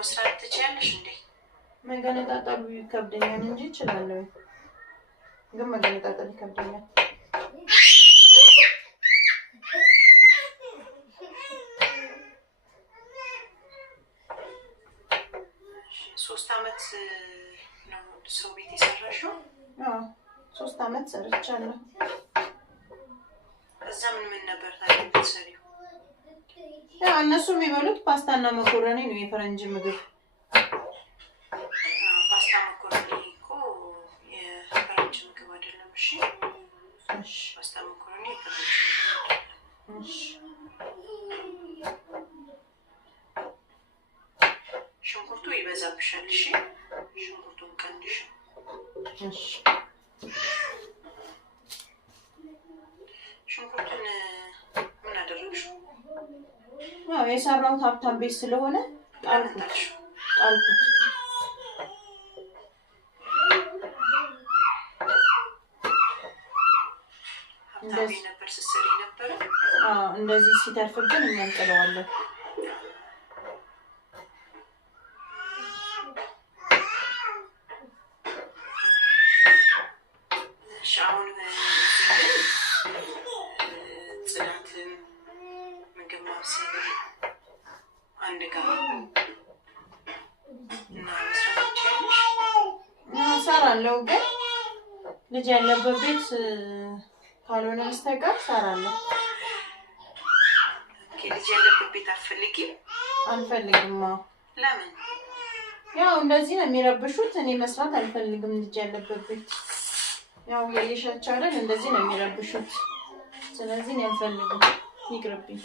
መስራት ትችያለሽ እንዴ? መገነጣጠሉ ይከብደኛል እንጂ እችላለሁ። ግን መገነጣጠሉ ይከብደኛል። ሶስት አመት ነው ሰው ቤት የሰራሽው? አዎ 3 አመት ሰርቻለሁ። እዛ ምን ነበር ታዲያ የምትሰሪው? ያው እነሱ የሚበሉት ፓስታና መኮረኒ ነው፣ የፈረንጅ ምግብ። ፓስታ መኮረኒ እኮ የፈረንጅ ምግብ አይደለም። እሺ ፓስታ መኮረኒ የፈረንጅ ምግብ። እሺ ሽንኩርቱ ይበዛብሻል። እሺ ሽንኩርቱን ቀንሽ። እሺ ሽንኩርቱን ምን አደረግሽው? ያው የሰራሁት ሀብታም ቤት ስለሆነ ጣልኩት። ሀብታም ነበር ስትሰሪ ነበር? እንደዚህ ሲተርፍብን እንጥለዋለን። አሁን ጽዳትን ምግብ ማብሰል አንድ ጋር እና መስራት ትችያለሽ? እሰራለሁ፣ ግን ልጅ ያለበት ቤት ካልሆነ በስተቀር እሰራለሁ። ልጅ ያለበት ቤት አትፈልጊም? አልፈልግም። ለምን? ያው እንደዚህ ነው የሚረብሹት። እኔ መስራት አልፈልግም ልጅ ያለበት ቤት። ያው የሻቻለን እንደዚህ ነው የሚረብሹት። ስለዚህ ነው አልፈልግም፣ ይቅርብኝ።